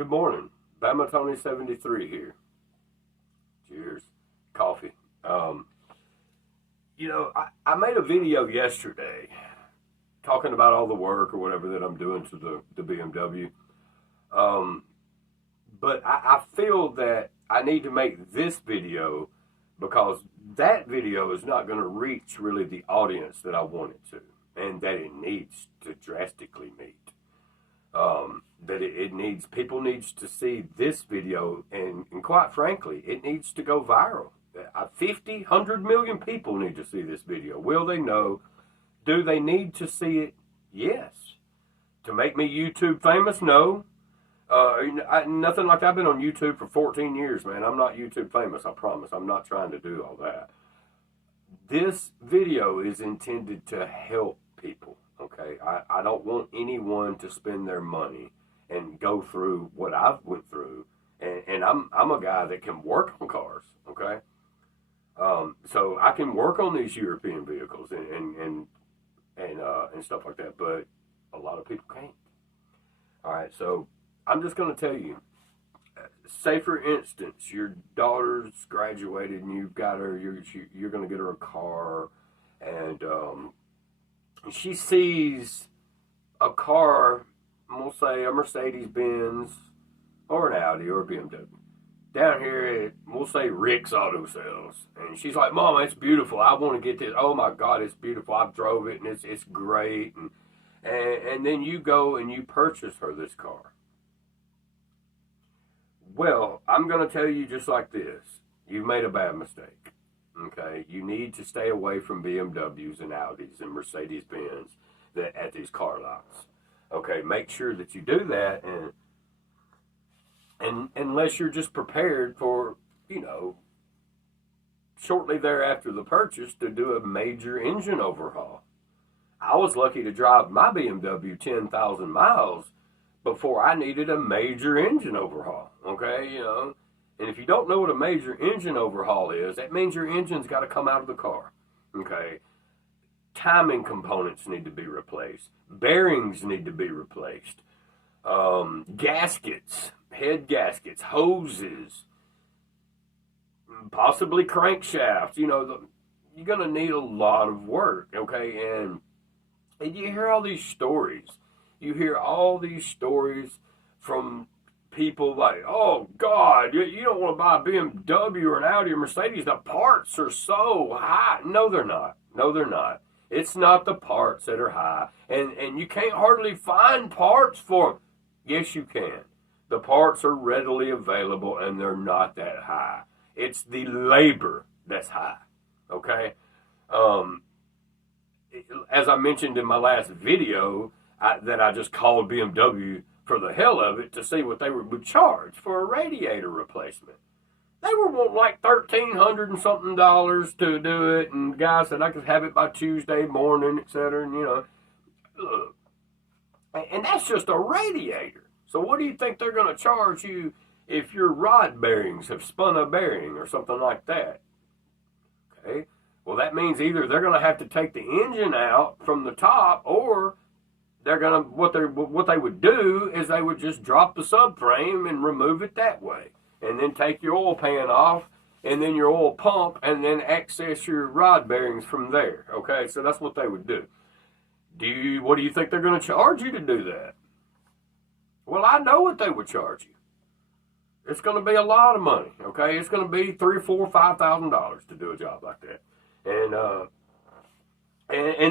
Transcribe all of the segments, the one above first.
Good morning. Bama Tony 73 here. Cheers. Coffee. Um, I made a video yesterday talking about all the work or whatever that I'm doing to the BMW. Um, but I feel that I need to make this video because that video is not going to reach really the audience that I want it to and that it needs to drastically meet. That it needs, people needs to see this video, and quite frankly, it needs to go viral. 50, 100 million people need to see this video. Will they know? Do they need to see it? Yes. To make me YouTube famous? No. Nothing like that. I've been on YouTube for 14 years, man. I'm not YouTube famous, I promise. I'm not trying to do all that. This video is intended to help people, okay? I don't want anyone to spend their money and go through what I've went through. And I'm a guy that can work on cars, okay? So I can work on these European vehicles and stuff like that, but a lot of people can't. All right, so I'm just going to tell you, say for instance, your daughter's graduated and you've got her, you're going to get her a car, and she sees a car, we'll say a Mercedes Benz or an Audi or a BMW down here at, we'll say, Rick's Auto Sales, and she's like, "Mom, it's beautiful. I want to get this. Oh my God, it's beautiful. I've drove it and it's great." And then you go and you purchase her this car. Well, I'm going to tell you just like this. You've made a bad mistake. Okay? You need to stay away from BMWs and Audis and Mercedes-Benz at these car lots. Okay? Make sure that you do that, and unless you're just prepared for, shortly thereafter the purchase to do a major engine overhaul. I was lucky to drive my BMW 10,000 miles before I needed a major engine overhaul, okay, And if you don't know what a major engine overhaul is, that means your engine's got to come out of the car, okay? Timing components need to be replaced. Bearings need to be replaced. Gaskets, head gaskets, hoses, possibly crankshaft. You're going to need a lot of work, okay? And you hear all these stories. You hear all these stories from people like, "Oh God, you don't want to buy a BMW or an Audi or Mercedes. The parts are so high." No, they're not. No, they're not. It's not the parts that are high. And you can't hardly find parts for them. Yes, you can. The parts are readily available and they're not that high. It's the labor that's high. Okay? As I mentioned in my last video, that I just called BMW for the hell of it to see what they would charge for a radiator replacement. They were wanting like $1,300 and something to do it, and the guy said I could have it by Tuesday morning, etc. And look, and that's just a radiator. So what do you think they're going to charge you if your rod bearings have spun a bearing or something like that? Okay. Well, that means either they're going to have to take the engine out from the top, or they're going to, what they would do is they would just drop the subframe and remove it that way, and then take your oil pan off, and then your oil pump, and then access your rod bearings from there. Okay, so that's what they would do. What do you think they're going to charge you to do that? Well, I know what they would charge you. It's going to be a lot of money. Okay, it's going to be $3,000, $4,000, $5,000 to do a job like that, and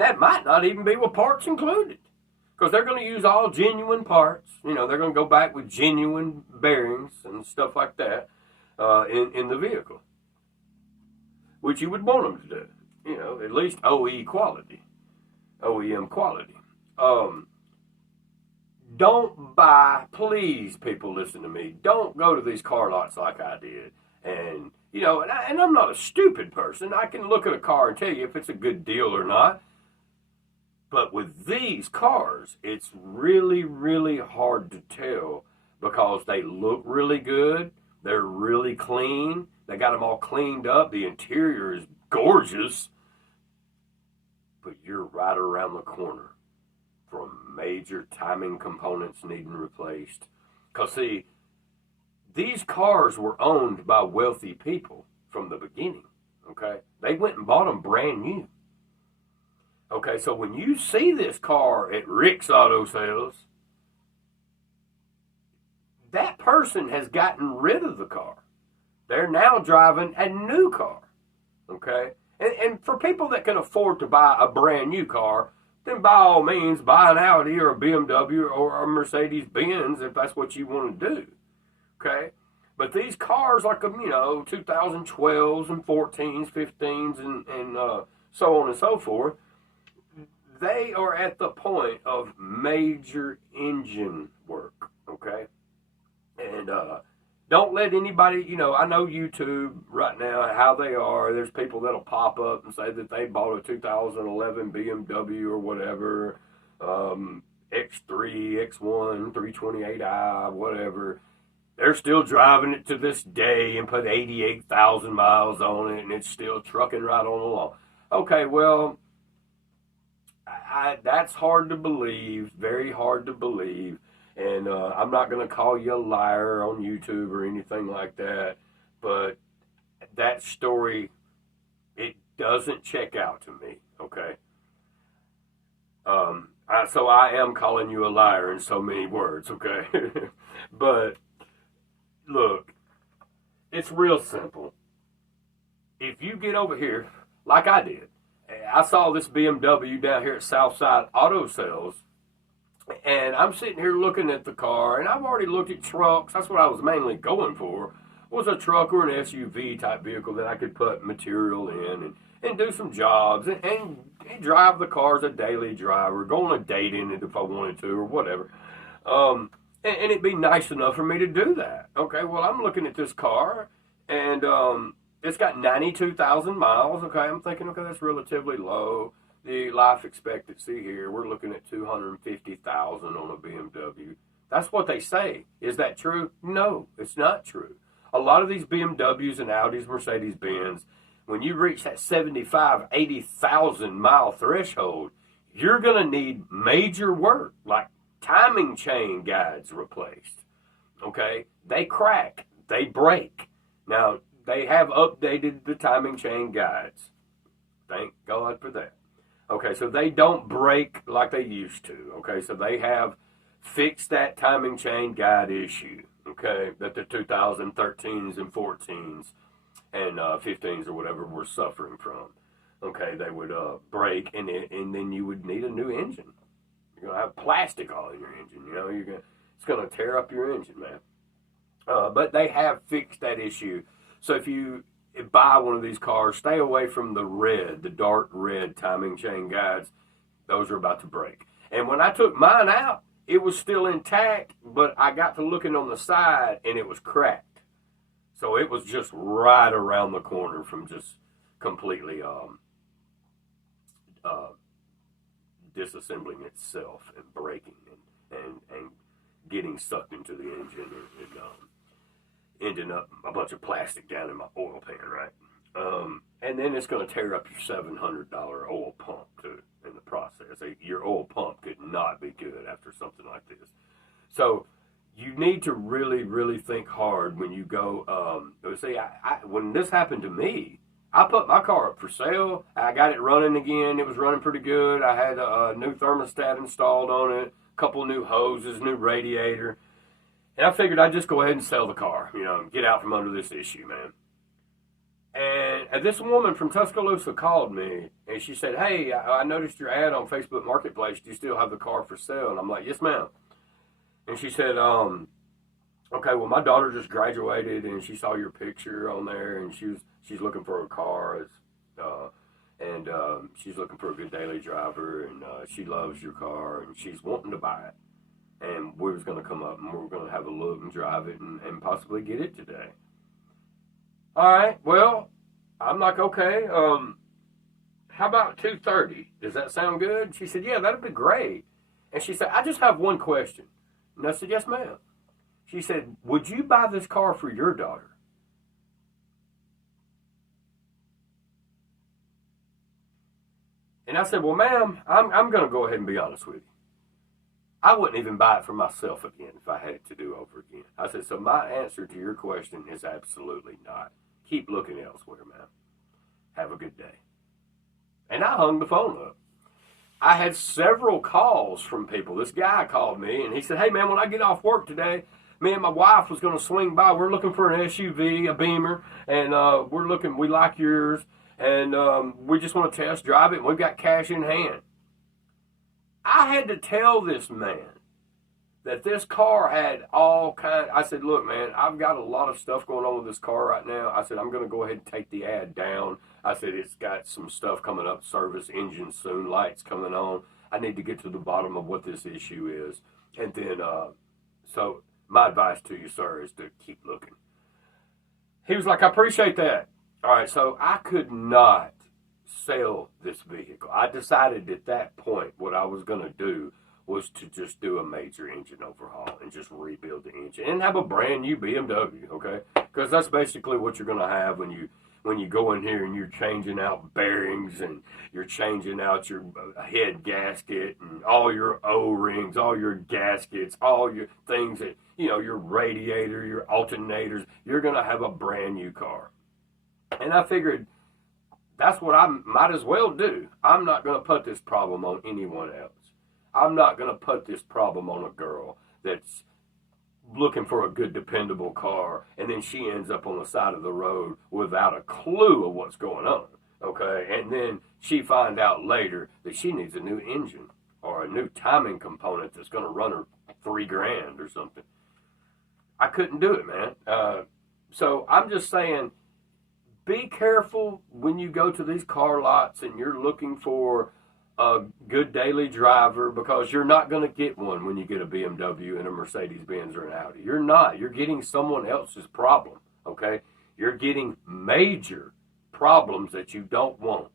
that might not even be with parts included. Because they're going to use all genuine parts. They're going to go back with genuine bearings and stuff like that in the vehicle. Which you would want them to do. At least OE quality. OEM quality. Don't buy, please, people, listen to me. Don't go to these car lots like I did. And, and I'm not a stupid person. I can look at a car and tell you if it's a good deal or not. But with these cars, it's really, really hard to tell because they look really good. They're really clean. They got them all cleaned up. The interior is gorgeous. But you're right around the corner from major timing components needing replaced. Because, see, these cars were owned by wealthy people from the beginning, okay? They went and bought them brand new. Okay, so when you see this car at Rick's Auto Sales, that person has gotten rid of the car. They're now driving a new car, okay? And for people that can afford to buy a brand new car, then by all means, buy an Audi or a BMW or a Mercedes-Benz if that's what you want to do, okay? But these cars like, 2012s and 14s, 15s, and so on and so forth, they are at the point of major engine work, okay? And don't let anybody, I know YouTube right now, how they are. There's people that'll pop up and say that they bought a 2011 BMW or whatever, X3, X1, 328i, whatever. They're still driving it to this day and put 88,000 miles on it, and it's still trucking right on along. Okay, well, that's hard to believe, very hard to believe. And I'm not going to call you a liar on YouTube or anything like that, but that story, it doesn't check out to me, okay? So I am calling you a liar in so many words, okay? But, look, it's real simple. If you get over here, like I did, I saw this BMW down here at Southside Auto Sales, and I'm sitting here looking at the car, and I've already looked at trucks. That's what I was mainly going for, was a truck or an SUV type vehicle that I could put material in and do some jobs and drive the car as a daily driver, go on a date in it if I wanted to or whatever. And it'd be nice enough for me to do that. Okay, well, I'm looking at this car, and it's got 92,000 miles. Okay, I'm thinking, okay, that's relatively low. The life expectancy here, we're looking at 250,000 on a BMW. That's what they say. Is that true? No, it's not true. A lot of these BMWs and Audis, Mercedes-Benz, when you reach that 75, 80,000 mile threshold, you're going to need major work, like timing chain guides replaced. Okay? They crack. They break. Now, they have updated the timing chain guides. Thank God for that. Okay, so they don't break like they used to. Okay, so they have fixed that timing chain guide issue. Okay, that the 2013s and 14s and 15s or whatever were suffering from. Okay, they would break, and then you would need a new engine. You're gonna have plastic all in your engine. It's gonna tear up your engine, man. But they have fixed that issue. So if you buy one of these cars, stay away from the dark red timing chain guides. Those are about to break. And when I took mine out, it was still intact, but I got to looking on the side and it was cracked. So it was just right around the corner from just completely disassembling itself and breaking and getting sucked into the engine and ending up a bunch of plastic down in my oil pan, right? And then it's going to tear up your $700 oil pump, too, in the process. Your oil pump could not be good after something like this. So you need to really, really think hard when you go. See, when this happened to me, I put my car up for sale. I got it running again. It was running pretty good. I had a new thermostat installed on it, a couple new hoses, new radiator. And I figured I'd just go ahead and sell the car, and get out from under this issue, man. And this woman from Tuscaloosa called me, and she said, hey, I noticed your ad on Facebook Marketplace. Do you still have the car for sale? And I'm like, yes, ma'am. And she said, okay, well, my daughter just graduated, and she saw your picture on there, and she's looking for a car, and she's looking for a good daily driver, and she loves your car, and she's wanting to buy it. And we was going to come up, and we were going to have a look and drive it and possibly get it today. All right, well, I'm like, okay, how about 2:30? Does that sound good? She said, yeah, that'd be great. And she said, I just have one question. And I said, yes, ma'am. She said, would you buy this car for your daughter? And I said, well, ma'am, I'm going to go ahead and be honest with you. I wouldn't even buy it for myself again if I had it to do over again. I said, so my answer to your question is absolutely not. Keep looking elsewhere, man. Have a good day. And I hung the phone up. I had several calls from people. This guy called me, and he said, hey, man, when I get off work today, me and my wife was going to swing by. We're looking for an SUV, a Beamer, and we like yours, and we just want to test drive it, and we've got cash in hand. I had to tell this man that this car had all kinds. I said, look, man, I've got a lot of stuff going on with this car right now. I said, I'm going to go ahead and take the ad down. I said, it's got some stuff coming up, service, engine soon, lights coming on. I need to get to the bottom of what this issue is. And then, so my advice to you, sir, is to keep looking. He was like, I appreciate that. All right, so I could not sell this vehicle. I decided at that point what I was going to do was to just do a major engine overhaul and just rebuild the engine and have a brand new BMW, okay? Because that's basically what you're going to have when you go in here and you're changing out bearings and you're changing out your head gasket and all your O-rings, all your gaskets, all your things that, you know, your radiator, your alternators. You're going to have a brand new car. And I figured that's what I might as well do. I'm not going to put this problem on anyone else. I'm not going to put this problem on a girl that's looking for a good, dependable car, and then she ends up on the side of the road without a clue of what's going on, okay? And then she find out later that she needs a new engine or a new timing component that's going to run her $3,000 or something. I couldn't do it, man. So I'm just saying, be careful when you go to these car lots and you're looking for a good daily driver, because you're not going to get one when you get a BMW and a Mercedes-Benz or an Audi. You're not. You're getting someone else's problem, okay? You're getting major problems that you don't want.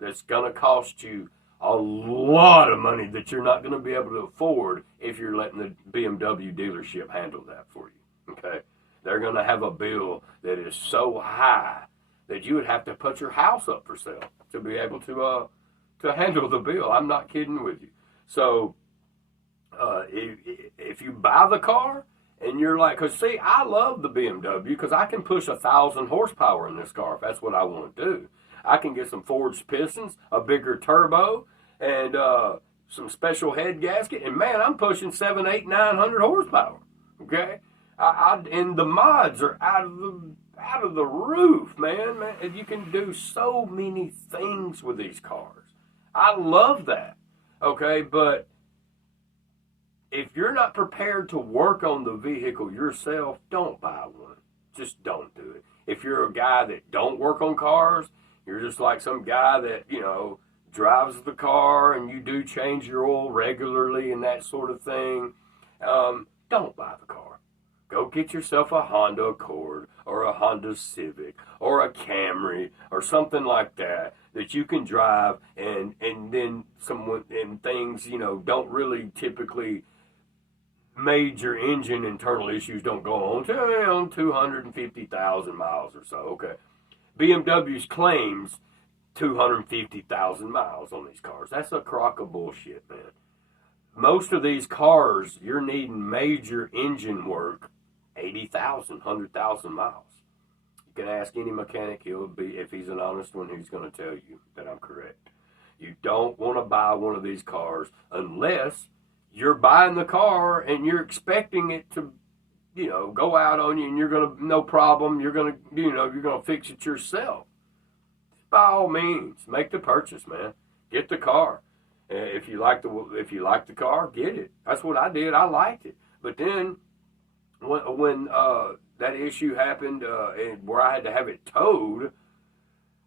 That's going to cost you a lot of money that you're not going to be able to afford if you're letting the BMW dealership handle that for you, okay? They're going to have a bill that is so high that you would have to put your house up for sale to be able to handle the bill. I'm not kidding with you. So if you buy the car and you're like, because see, I love the BMW because I can push 1,000 horsepower in this car if that's what I want to do. I can get some forged pistons, a bigger turbo, and some special head gasket, and man, I'm pushing 700, 800, 900 horsepower. Okay, and the mods are out of the roof, man. Man, you can do so many things with these cars. I love that, okay? But if you're not prepared to work on the vehicle yourself, don't buy one. Just don't do it. If you're a guy that don't work on cars, you're just like some guy that, you know, drives the car and you do change your oil regularly and that sort of thing, don't buy the car. Go get yourself a Honda Accord or a Honda Civic or a Camry or something like that you can drive, and then someone and things, you know, don't really typically, major engine internal issues don't go on till 250,000 miles or so. Okay, BMW's claims 250,000 miles on these cars. That's a crock of bullshit, man. Most of these cars, you're needing major engine work 80,000, 100,000 miles. You can ask any mechanic, he'll be, if he's an honest one, he's going to tell you that I'm correct. You don't want to buy one of these cars unless you're buying the car and you're expecting it to, you know, go out on you and you're going to, no problem, you're going to, you know, you're going to fix it yourself. By all means, make the purchase, man. Get the car. If you like the car, get it. That's what I did. I liked it. But then when that issue happened and where I had to have it towed,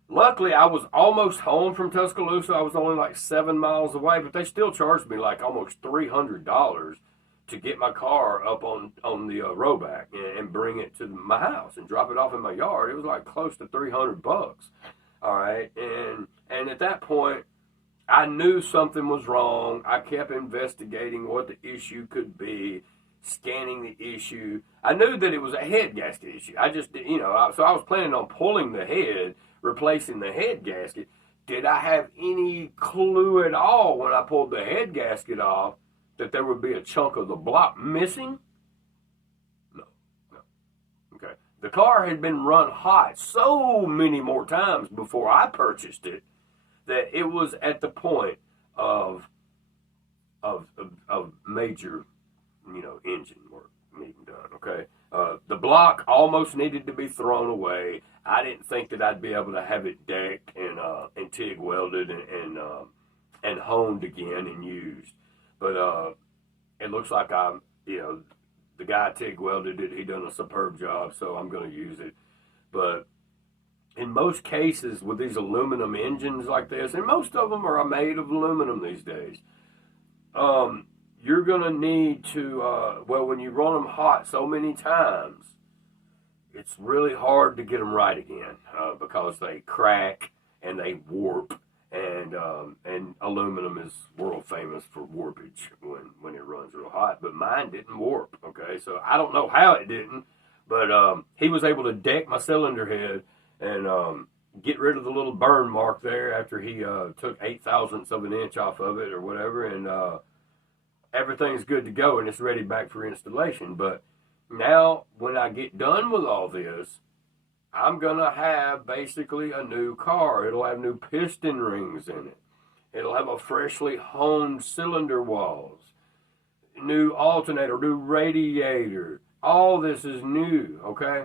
luckily I was almost home from Tuscaloosa. I was only like 7 miles away, but they still charged me like almost $300 to get my car up on the roadback and bring it to my house and drop it off in my yard. It was like close to $300. All right, and at that point, I knew something was wrong. I kept investigating what the issue could be, scanning the issue. I knew that it was a head gasket issue. I just, you know, so I was planning on pulling the head, replacing the head gasket. Did I have any clue at all when I pulled the head gasket off that there would be a chunk of the block missing? No, no. Okay. The car had been run hot so many more times before I purchased it that it was at the point of major, engine work needing done. Okay. The block almost needed to be thrown away. I didn't think that I'd be able to have it decked and TIG welded and honed again and used. But it looks like the guy TIG welded it. He done a superb job, so I'm going to use it. But in most cases with these aluminum engines like this, and most of them are made of aluminum these days, you're going to need to, when you run them hot so many times, it's really hard to get them right again because they crack and they warp. And aluminum is world famous for warpage when it runs real hot, but mine didn't warp. Okay, so I don't know how it didn't, but he was able to deck my cylinder head and get rid of the little burn mark there after he took 0.08 of an inch off of it or whatever, and everything's good to go and it's ready back for installation. But now when I get done with all this, I'm going to have basically a new car. It'll have new piston rings in it. It'll have a freshly honed cylinder walls, new alternator, new radiator. All this is new, okay?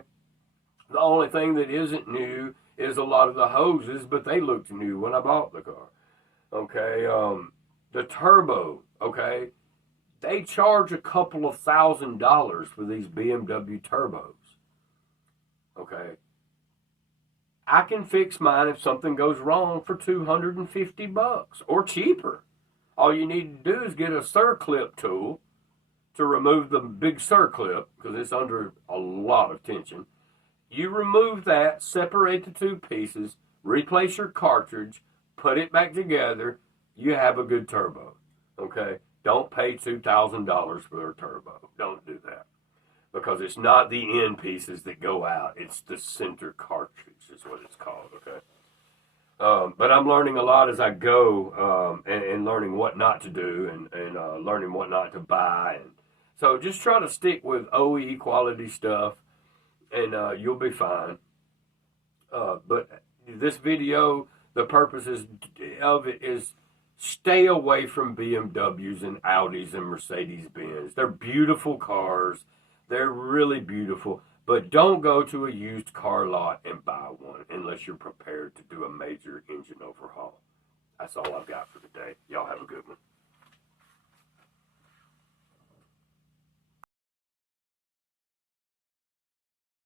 The only thing that isn't new is a lot of the hoses, but they looked new when I bought the car, okay? The turbo, okay? They charge a couple of $1,000s for these BMW turbos, okay? I can fix mine if something goes wrong for $250 or cheaper. All you need to do is get a circlip tool to remove the big circlip because it's under a lot of tension. You remove that, separate the two pieces, replace your cartridge, put it back together, you have a good turbo, okay? Don't pay $2,000 for a turbo. Don't do that. Because it's not the end pieces that go out. It's the center cartridge is what it's called, okay? But I'm learning a lot as I go and learning what not to do and learning what not to buy. And so just try to stick with OE quality stuff and you'll be fine. But this video, the purpose of it is stay away from BMWs and Audis and Mercedes-Benz. They're beautiful cars. They're really beautiful, but don't go to a used car lot and buy one unless you're prepared to do a major engine overhaul. That's all I've got for today. Y'all have a good one.